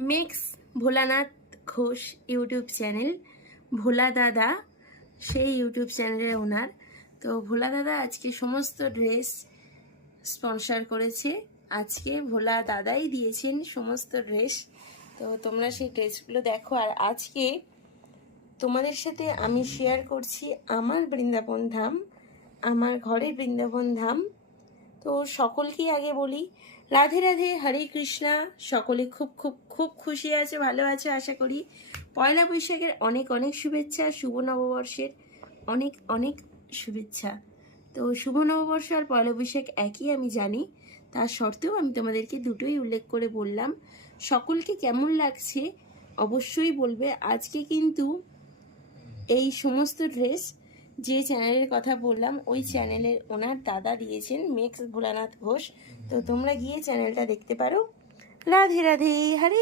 Makes Bholanath Ghosh YouTube channel, Bhola দাদা, সেই YouTube চ্যানেলে ওনার। তো ভোলা দাদা আজকে সমস্ত ড্রেস স্পন্সর করেছে। আজকে ভোলা দাদাই দিয়েছেন সমস্ত ড্রেস। তো তোমরা সেই ড্রেসগুলো দেখো। আর আজকে তোমাদের সাথে আমি শেয়ার করছি আমার বৃন্দাবন ধাম, আমার ঘরের বৃন্দাবন ধাম। তো সকলকেই আগে বলি, রাধে রাধে, হরে কৃষ্ণা। সকলে খুব খুব খুব খুশি আছে, ভালো আছে, আশা করি। পয়লা বৈশাখের অনেক অনেক শুভেচ্ছা, শুভ নববর্ষের অনেক অনেক শুভেচ্ছা। তো শুভ নববর্ষ আর পয়লা বৈশাখ একই আমি জানি। তা সত্ত্বেও আমি তোমাদেরকে দুটোই উল্লেখ করে বললাম। সকলকে কেমন লাগছে অবশ্যই বলবে। আজকে কিন্তু এই সমস্ত ড্রেস যে চ্যানেলের কথা বললাম, ওই চ্যানেলের ওনার দাদা দিয়েছেন মেক্স ভোলানাথ ঘোষ। তো তোমরা গিয়ে চ্যানেলটা দেখতে পারো। রাধে রাধে, হরে